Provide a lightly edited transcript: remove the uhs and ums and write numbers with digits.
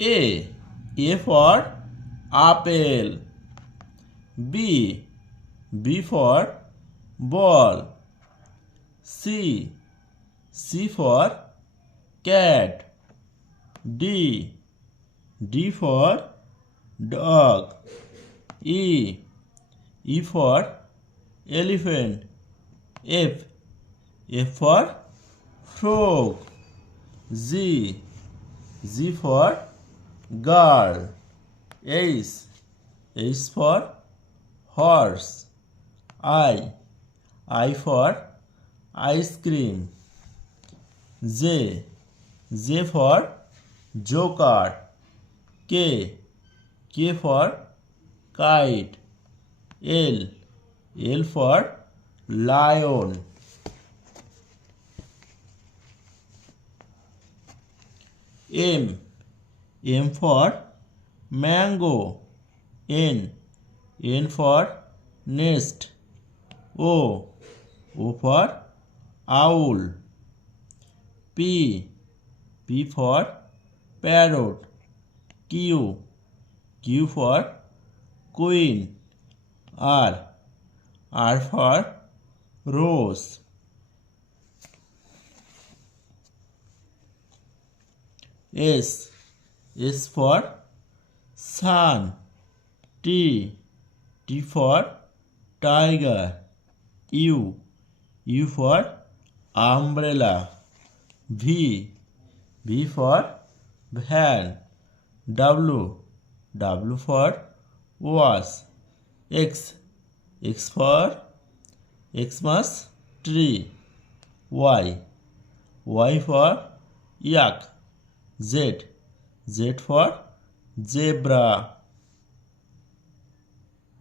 A for apple. B for ball. C for cat. D for dog. E for elephant. F for frog. G for girl. H for horse. I for ice cream. J for joker. K for kite. L for lion. M for mango. N for nest. O for owl. P for parrot. Q for queen. R for rose. S for sun. T for tiger. U for umbrella. V for van. W for watch. X for Xmas tree. Y for yak. Z for zebra.